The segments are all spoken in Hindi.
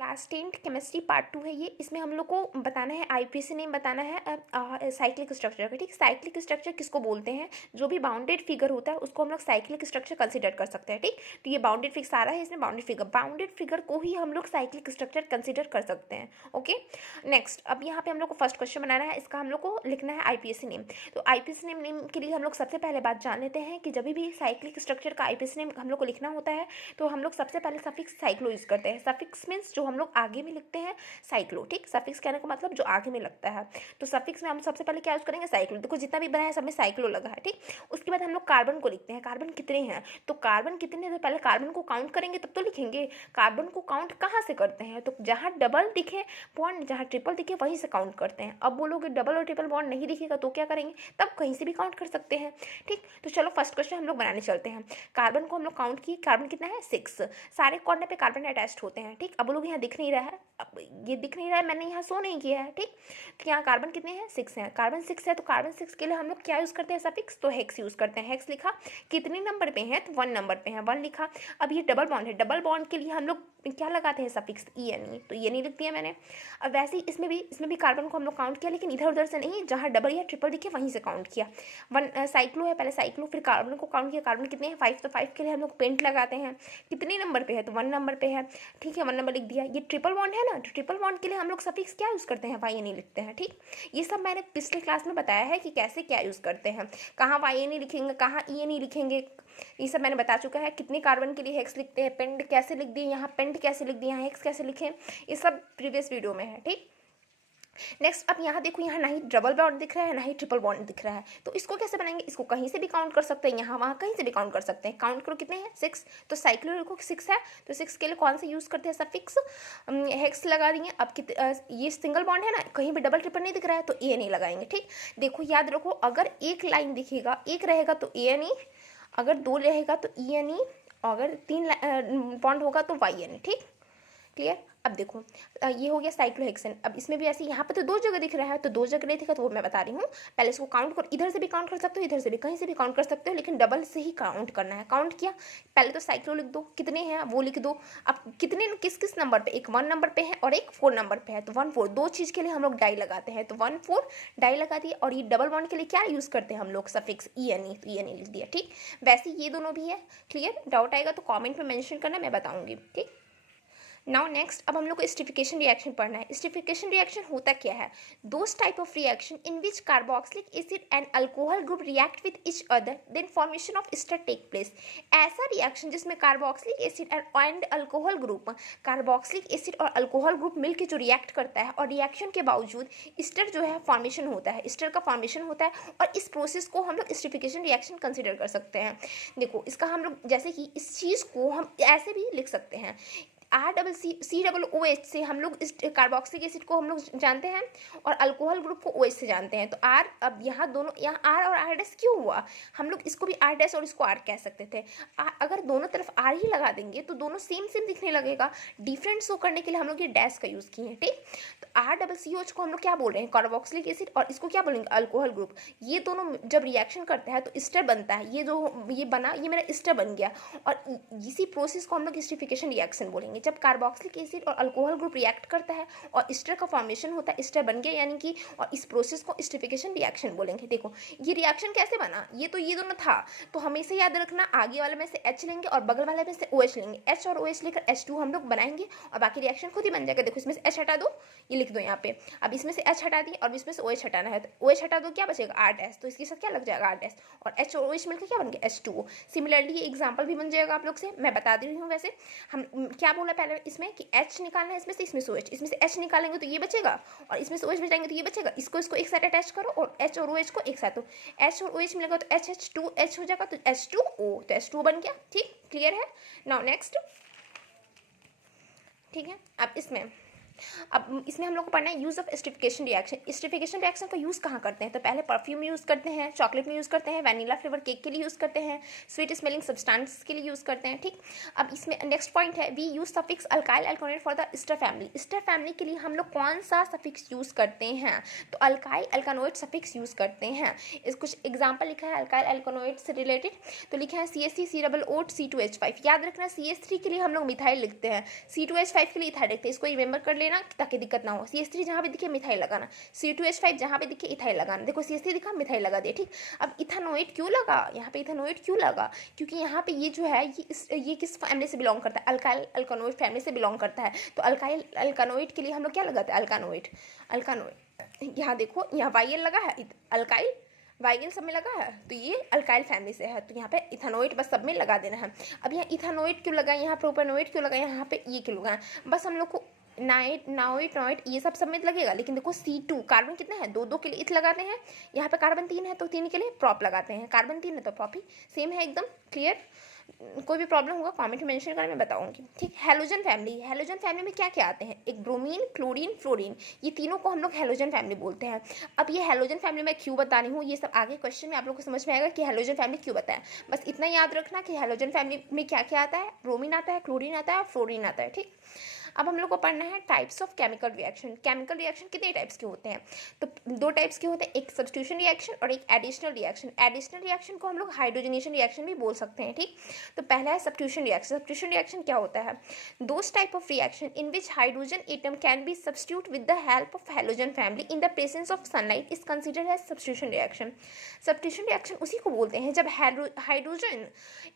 क्लास 10 केमिस्ट्री पार्ट 2 है ये। इसमें हम लोग को बताना है आईपीसी नेम बताना है साइक्लिक स्ट्रक्चर का। ठीक, साइक्लिक स्ट्रक्चर किसको बोलते हैं? जो भी बाउंडेड फिगर होता है उसको हम लोग साइक्लिक स्ट्रक्चर कंसीडर कर सकते हैं। ठीक, तो ये बाउंडेड फिगर सारा है, इसमें बाउंडेड फिगर को ही हम लोग साइक्लिक स्ट्रक्चर कंसीडर कर सकते हैं। ओके, नेक्स्ट अब यहाँ पे हम लोग को फर्स्ट क्वेश्चन बनाना है, इसका हम लोग को लिखना है आईपीसी नेम। तो आईपीसी नेम के लिए हम लोग सबसे पहले बात जान लेते हैं कि जब भी साइक्लिक स्ट्रक्चर का आईपीसी नेम हम लोग को लिखना होता है तो हम लोग सबसे पहले सफिक्स साइक्लो यूज करते हैं। सफिक्स मीन्स जो हम लोग आगे में लिखते हैं साइक्लो। ठीक, सफिक्स कहने का मतलब जो आगे में लगता है, तो सफिक्स में हम सबसे पहले क्या यूज करेंगे? साइक्लो। देखो जितना भी बना है सब में साइक्लो लगा है। ठीक, उसके बाद हम लोग कार्बन को लिखते हैं। कार्बन कितने हैं? तो कार्बन कितने हैं तो पहले कार्बन को काउंट करेंगे तब तो लिखेंगे। कार्बन को काउंट कहाँ से करते हैं? तो जहाँ डबल दिखे बॉन्ड, जहाँ ट्रिपल दिखे वहीं से काउंट करते हैं। अब बोलोगे डबल और ट्रिपल बॉन्ड नहीं दिखेगा तो क्या करेंगे? तब कहीं से भी काउंट कर सकते हैं। ठीक, तो चलो फर्स्ट क्वेश्चन हम लोग बनाने चलते हैं। कार्बन को हम लोग काउंट किए, कार्बन कितना है? 6। सारे कॉर्नर पे कार्बन अटैच्ड होते हैं। ठीक, अब बोलोगे यहाँ दिख नहीं रहा है, अब ये दिख नहीं रहा है, मैंने यहाँ शो नहीं किया है। ठीक, तो यहाँ कार्बन कितने हैं? 6 हैं। कार्बन 6 है तो कार्बन 6 के लिए हम लोग क्या यूज़ करते हैं? सफिक्स, तो हेक्स यूज़ करते हैं। हेक्स लिखा, कितने नंबर पे हैं? तो 1 नंबर पे हैं, 1 लिखा। अब ये डबल बॉन्ड है, डबल बॉन्ड के लिए हम लोग क्या लगाते हैं? सफिक्स ENE, तो ये नहीं लिख दिया मैंने। अब वैसे ही इसमें भी कार्बन को हम लोग काउंट किया, लेकिन इधर उधर से नहीं, जहाँ डबल या ट्रिपल दिखे वहीं से काउंट किया। 1 साइक्लो है, पहले साइक्लो, फिर कार्बन को काउंट किया। कार्बन कितने हैं? 5, तो 5 के लिए हम लोग पेंट लगाते हैं। कितने नंबर पे है? तो 1 नंबर पे है। ठीक है, 1 नंबर लिख दिया। ये ट्रिपल बॉन्ड है ना, तो ट्रिपल बॉन्ड के लिए हम लोग सफिक्स क्या यूज़ करते हैं? YNE लिखते हैं। ठीक, ये सब मैंने पिछले क्लास में बताया है कि कैसे क्या यूज़ करते हैं, कहाँ YNE लिखेंगे, कहाँ ENE लिखेंगे, ये सब मैंने बता चुका है। कितने कार्बन के लिए हेक्स लिखते हैं, पेंट कैसे लिख दिए, यहाँ पेंट कैसे लिख दिए, यहाँ हेक्स कैसे लिखे, ये सब प्रीवियस वीडियो में है। ठीक, नेक्स्ट अब यहाँ देखो, यहाँ ना ही डबल बॉन्ड दिख रहा है ना ही ट्रिपल बॉन्ड दिख रहा है, तो इसको कैसे बनाएंगे? इसको कहीं से भी काउंट कर सकते हैं, यहाँ वहाँ कहीं से भी काउंट कर सकते हैं। काउंट करो कितने हैं? 6, तो साइक्लो लिखो 6 है, तो 6 के लिए कौन सा यूज़ करते हैं? सफिक्स, हेक्स लगा दिए। अब ये सिंगल बॉन्ड है ना, कहीं भी डबल ट्रिपल नहीं दिख रहा है तो ENE लगाएंगे। ठीक, देखो याद रखो, अगर एक लाइन दिखेगा, एक रहेगा तो ENE, अगर 2 रहेगा तो ENE, अगर 3 बॉन्ड होगा तो YNE। ठीक, क्लियर? अब देखो ये हो गया साइक्लोहेक्सेन। अब इसमें भी ऐसे, यहाँ पे तो 2 जगह दिख रहा है, तो 2 जगह नहीं दिखा तो वो मैं बता रही हूँ। पहले इसको काउंट कर, इधर से भी काउंट कर सकते हो, इधर से भी, कहीं से भी काउंट कर सकते हो, लेकिन डबल से ही काउंट करना है। काउंट किया, पहले तो साइक्लो लिख दो, कितने हैं वो लिख दो। अब कितने किस किस नंबर पे? एक 1 नंबर पे है और एक 4 नंबर पे है, तो 1 4 दो चीज़ के लिए हम लोग डाई लगाते हैं, तो 1 4 डाई लगा दिए। और ये डबल बॉन्ड के लिए क्या यूज़ करते हैं हम लोग? सफिक्स ENE, तो ENE लिख दिया। ठीक, वैसे ये दोनों भी है। क्लियर? डाउट आएगा तो कॉमेंट में मैंशन करना, मैं बताऊँगी। ठीक, नाउ नेक्स्ट अब हम लोग को स्टिफिकेशन रिएक्शन पढ़ना है। स्टिफिकेशन रिएक्शन होता क्या है? Those type of reaction in which carboxylic acid and alcohol group react with each other then formation of ester take place. ऐसा रिएक्शन जिसमें carboxylic acid and alcohol group, carboxylic acid और अल्कोहल ग्रुप मिलकर जो रिएक्ट करता है और रिएक्शन के बावजूद एस्टर जो है फॉर्मेशन होता है, एस्टर का फॉर्मेशन होता है, और इस प्रोसेस को हम लोग स्टिफिकेशन रिएक्शन कंसिडर कर सकते हैं। देखो इसका हम लोग, जैसे कि इस चीज़ को हम ऐसे भी लिख सकते हैं, RCCOOH से हम लोग इस कार्बोक्सिलिक एसिड को हम लोग जानते हैं और अल्कोहल ग्रुप को OH से जानते हैं। तो R, अब यहाँ दोनों, यहाँ R और R डैश क्यों हुआ? हम लोग इसको भी R डैश और इसको R कह सकते थे। अगर दोनों तरफ R ही लगा देंगे तो दोनों सेम सेम दिखने लगेगा। डिफरेंट शो करने के लिए हम लोग ये डैश का यूज़ किए हैं। ठीक, तो RCCOH को हम लोग क्या बोल रहे हैं? कार्बोक्सिलिक एसिड, और इसको क्या बोलेंगे? Alcohol group. ये दोनों जब रिएक्शन करता है तो एस्टर बनता है। ये जो ये बना, ये मेरा एस्टर बन गया, और इसी प्रोसेस को हम लोग स्टिफिकेशन रिएक्शन बोलेंगे। जब कार्बोक्सिलिक एसिड और अल्कोहल ग्रुप रिएक्ट करता है और एस्टर का फॉर्मेशन होता है, एस्टर बन गया यानी कि, और इस प्रोसेस को स्टिफिकेशन रिएक्शन बोलेंगे। देखो ये रिएक्शन कैसे बना, ये दोनों था, तो हमेशा याद रखना, आगे वाले में से H लेंगे और बगल वाले में से OH लेंगे। H और OH लेकर H2 हम लोग बनाएंगे और बाकी रिएक्शन खुद ही बन जाएगा। देखो इसमें से H हटा दो, ये लिख दो यहाँ पे। अब इसमें से H हटा दिए और इसमें से OH हटाना है, तो OH हटा दो, क्या बचेगा? R डैश, तो इसके साथ क्या लग जाएगा? R डैश, और H और OH मिलकर क्या बन गया? H2O। सिमिलरली ये एग्जाम्पल भी बन जाएगा आप लोग से, मैं बता दे रही हूँ। वैसे हम क्या बोला पहले इसमें कि H निकालना है, इसमें से OH, इसमें से H निकालेंगे तो ये बचेगा और इसमें से OH बचाएंगे तो ये बचेगा। इसको एक साथ अटैच करो और H और OH को एक साथ, तो H और OH मिलेगा तो HH2H हो जाएगा, तो H2O, तो H2O बन गया। ठीक, क्लियर है? नाउ नेक्स्ट, ठीक है, अब इसमें अब इसमें हम लोग को पढ़ना है use of esterification reaction. Esterification reaction का यूज़ कहाँ करते हैं? तो पहले परफ्यूम यूज़ करते हैं, चॉकलेट में यूज़ करते हैं, वैनिला फ्लेवर केक के लिए यूज़ करते हैं, स्वीट स्मेलिंग सब्सटेंस के लिए यूज़ करते हैं, ठीक। अब इसमें नेक्स्ट पॉइंट है we use suffix alkyl alkanoate for the ester family. Ester family के लिए हम लोग कौन सा सफिक्स यूज़ करते हैं? तो अल्काइल अल्कानोइड सफिक्स यूज़ करते हैं। इस कुछ एग्जाम्पल लिखा है अल्काइल अल्कानोइड से रिलेटेड, तो लिखा है CH3 C+O C2H5। याद रखना CH3 के लिए हम लोग मिथाइल लिखते हैं, C2H5 के लिए इथाइल लिखते हैं, इसको रिमेंबर कर लेना ताकि दिक्कत ना हो। CH3 जहाँ पे दिखे मिथाइल लगाना, C2H5 जहाँ पे दिखे इथाइल लगाना। देखो CH3 दिखा, मिथाइल लगा दिया, ठीक। अब इथानोइड क्यों लगा यहाँ पे? इथानोइड क्यों लगा? क्योंकि यहाँ पे ये जो है ये किस फैमिली से बिलोंग करता है? अल्काइल अल्कानोइड फैमिली से बिलोंग करता है। तो अल्काइल अल्कानोइड के लिए हम लोग क्या लगाते हैं? अल्कानोइड। यहाँ देखो, यहाँ वाइल लगा है, अल्काइल वाइगल सब में लगा है, तो ये अल्काइल फैमिली से है, तो यहाँ पे इथानोइड बस सब में लगा देना है। अब यहाँ इथानोइड क्यों लगा, यहाँ प्रोपेनोइड क्यों लगा, यहाँ पे ये क्यों लगा? बस हम लोग को नाइट ये सब में लगेगा, लेकिन देखो C2 कार्बन कितने हैं? 2 के लिए इथ लगाते हैं, यहाँ पे कार्बन 3 है तो 3 के लिए प्रॉप लगाते हैं, कार्बन 3 है तो प्रॉप ही सेम है एकदम क्लियर। कोई भी प्रॉब्लम होगा कमेंट में मेंशन करना, मैं बताऊंगी, ठीक। हेलोजन फैमिली में क्या क्या आते हैं? एक ब्रोमीन, क्लोरीन, फ्लोरीन, ये तीनों को हम लोग हेलोजन फैमिली बोलते हैं। अब ये हेलोजन फैमिली मैं क्यों बता रही हूँ, ये सब आगे क्वेश्चन में आप लोग को समझ में आएगा कि हेलोजन फैमिली क्यों बताया। बस इतना याद रखना कि हेलोजन फैमिली में क्या क्या आता है? ब्रोमीन आता है, क्लोरीन आता है और फ्लोरीन आता है, ठीक। अब हम लोग को पढ़ना है types of chemical reaction. Chemical reaction कितने टाइप्स के होते हैं? तो 2 टाइप्स के होते हैं, एक सब्स्टिट्यूशन रिएक्शन और एक एडिशनल रिएक्शन। एडिशनल रिएक्शन को हम लोग हाइड्रोजनेशन रिएक्शन भी बोल सकते हैं, ठीक। तो पहला है सब्स्टिट्यूशन रिएक्शन। सब्स्टिट्यूशन रिएक्शन क्या होता है? Those type of reaction in which hydrogen atom can be substitute with the help of halogen family in the presence of sunlight is considered as substitution reaction. Substitution reaction उसी को बोलते हैं जब हाइड्रोजन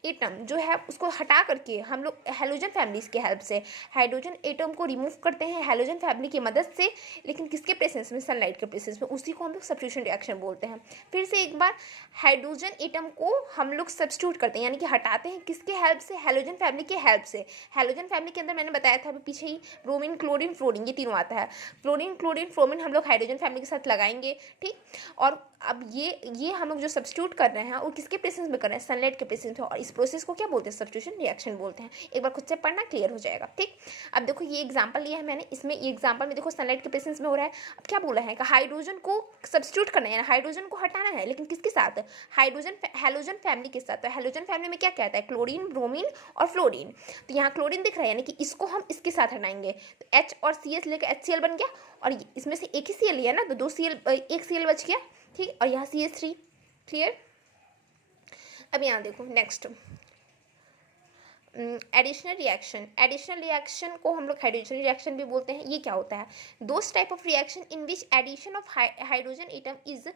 एटम जो है उसको हटा करके हम लोग हैलोजन फैमिलीज के हेल्प से हाइड्रोजन एटम को रिमूव करते हैं हैलोजन फैमिली की मदद से, लेकिन किसके प्रेजेंस में? सनलाइट के प्रेजेंस में, उसी को हम लोग सब्स्टिट्यूशन रिएक्शन बोलते हैं। फिर से एक बार, हाइड्रोजन एटम को हम लोग सब्स्टिट्यूट करते हैं, यानी कि हटाते हैं, किसके हेल्प से? हैलोजन फैमिली के हेल्प से। हैलोजन फैमिली के अंदर मैंने बताया था अभी पीछे ही, ब्रोमीन, क्लोरीन, फ्लोरीन, ये तीनों आता है। फ्लोरीन, क्लोरीन, फ्लोरीन हम लोग हाइड्रोजन फैमिली के साथ लगाएंगे, ठीक। और अब ये हम लोग जो सब्स्टिट्यूट कर रहे हैं वो किसके प्रेजेंस में कर रहे हैं? सनलाइट के प्रेजेंस में, और इस प्रोसेस को क्या बोलते हैं? सब्स्टिट्यूशन रिएक्शन बोलते हैं। एक बार खुद से पढ़ना, क्लियर हो जाएगा, ठीक। अब देखो ये एग्जांपल लिया है मैंने, इसमें ये एग्जांपल में देखो सनलाइट के प्रेजेंस में हो रहा है। अब क्या बोला है कि हाइड्रोजन को सब्स्टिट्यूट करना है, हाइड्रोजन को हटाना है, लेकिन किसके साथ? हैलोजन फैमिली के साथ। तो हैलोजन फैमिली में क्या क्या आता है? क्लोरीन, ब्रोमीन और फ्लोरीन। तो यहाँ क्लोरीन दिख रहा है, यानी कि इसको हम इसके साथ हटाएंगे, तो H और CS लेकर HCl बन गया, और इसमें से एक ही Cl लिया ना, तो 2 Cl, एक Cl बच गया, ठीक। और यहाँ CH3, क्लियर। अब यहाँ देखो नेक्स्ट एडिशनल रिएक्शन को हम लोग हाइड्रोजन रिएक्शन भी बोलते हैं। ये क्या होता है? Those type of reaction in which edition of hydrogen atom is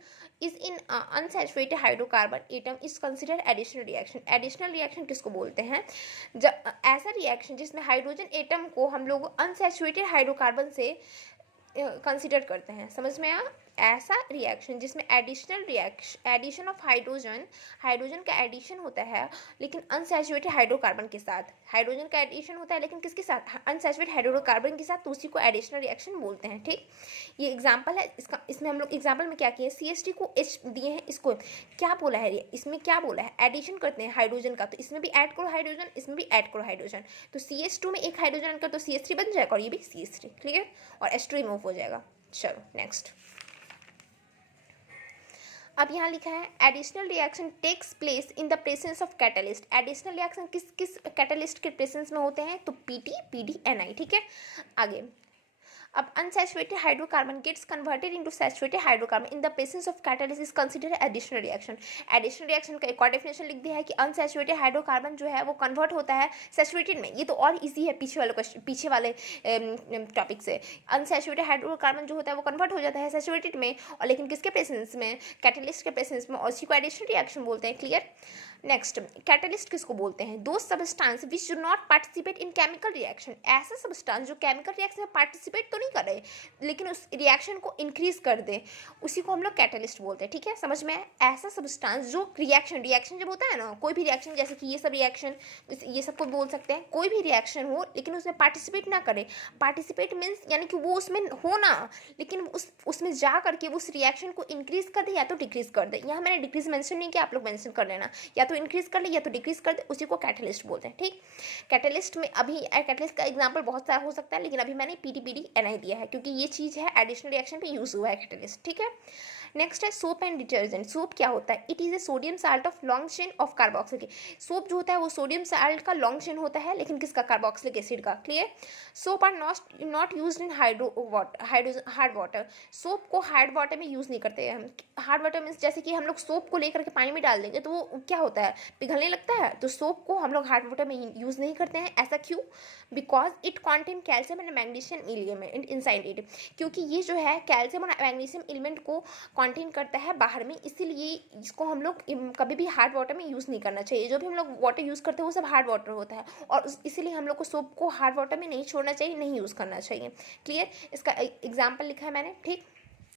in unsaturated hydrocarbon atom is considered additional reaction. Additional reaction किसको बोलते हैं? जब ऐसा रिएक्शन जिसमें हाइड्रोजन एटम को हम लोग अनसैचुरेटेड हाइड्रोकार्बन से कंसिडर करते हैं, समझ में आया? ऐसा रिएक्शन जिसमें एडिशन ऑफ हाइड्रोजन का एडिशन होता है, लेकिन अनसैचुरेटेड हाइड्रोकार्बन के साथ। हाइड्रोजन का एडिशन होता है लेकिन किसके साथ? अनसैचुरेटेड हाइड्रोकार्बन के साथ, तो उसी को एडिशनल रिएक्शन बोलते हैं, ठीक। ये एग्जाम्पल है इसका। इसमें हम लोग एग्जाम्पल में क्या किए? CH3 को H दिए हैं, इसको क्या बोला है? इसमें क्या बोला है? एडिशन करते हैं हाइड्रोजन का, तो इसमें भी ऐड करो हाइड्रोजन, इसमें भी ऐड करो हाइड्रोजन, तो CH2 में एक हाइड्रोजन का तो CH3 बन जाएगा, और ये भी CH3, क्लियर, और H2 रिमूव हो जाएगा। चलो नेक्स्ट। अब यहाँ लिखा है additional reaction takes place in the presence of catalyst. Additional reaction किस किस कैटलिस्ट के प्रेजेंस में होते हैं? तो PD, Ni, ठीक है। आगे, अब unsaturated hydrocarbon gets converted into saturated hydrocarbon in the presence of catalyst is considered additional reaction. Additional reaction का एक और डेफिनेशन लिख दिया है कि अनसैचुरेटेड हाइड्रोकार्बन जो है वो कन्वर्ट होता है सैचुरेटेड में। ये तो और इजी है पीछे वाले टॉपिक से। अनसैचुरेटेड हाइड्रोकार्बन जो होता है वो कन्वर्ट हो जाता है सैचुरेटेड में, और लेकिन किसके प्रेजेंस में? कैटलिस्ट के प्रेजेंस में, और उसी को एडिशनल रिएक्शन बोलते हैं, क्लियर। नेक्स्ट, कैटलिस्ट किसको बोलते हैं? दो substance which do not participate in chemical reaction. ऐसा सब्सटेंस जो केमिकल रिएक्शन में पार्टिसिपेट तो नहीं कर रहे लेकिन उस रिएक्शन को इंक्रीज कर दे, उसी को हम लोग कैटलिस्ट बोलते हैं, ठीक है। समझ में? ऐसा सब्सटेंस जो रिएक्शन जब होता है ना, कोई भी रिएक्शन, जैसे कि ये सब रिएक्शन, ये सब को बोल सकते हैं, कोई भी रिएक्शन हो लेकिन उसमें पार्टिसिपेट ना करे। पार्टिसिपेट मीन्स यानी कि वो उसमें हो ना, लेकिन उसमें जा करके उस रिएक्शन को इंक्रीज कर दे या तो डिक्रीज कर दे। यहाँ मैंने डिक्रीज मेंशन नहीं किया, आप लोग मेंशन कर लेना, या तो इंक्रीज कर ले या तो डिक्रीज कर दे, उसी को कैटलिस्ट बोलते हैं, ठीक। कैटलिस्ट में अभी कैटलिस्ट का एग्जांपल बहुत सारा हो सकता है, लेकिन अभी मैंने PD, नहीं दिया है, क्योंकि ये चीज़ है एडिशनल रिएक्शन पे यूज़ हुआ है कैटलिस्ट, ठीक है। नेक्स्ट है सोप एंड डिटर्जेंट। सोप क्या होता है? It is a sodium salt of long chain of carboxylic. Soap जो होता है वो सोडियम साल्ट का लॉन्ग चेन होता है, लेकिन किसका? कार्बोक्सिलिक एसिड का। Clear? Soap are not use in hard water. Soap को हार्ड वाटर में यूज़ नहीं करते हम। हार्ड वाटर मीन्स जैसे कि हम लोग सोप को लेकर के पानी में डाल देंगे तो वो क्या होता है? पिघलने लगता है। तो सोप को हम लोग हार्ड वाटर में यूज़ नहीं करते हैं। ऐसा क्यों? Because it contain calcium and magnesium element inside it. क्योंकि ये जो है कैल्शियम और मैग्नीशियम एलिमेंट को कंटेन करता है बाहर में, इसीलिए इसको हम लोग कभी भी हार्ड वाटर में यूज़ नहीं करना चाहिए। जो भी हम लोग वाटर यूज़ करते हैं वो सब हार्ड वाटर होता है, और इसीलिए हम लोग को सोप को हार्ड वाटर में नहीं छोड़ना चाहिए, नहीं यूज़ करना चाहिए। क्लियर? इसका एग्जाम्पल लिखा है मैंने, ठीक।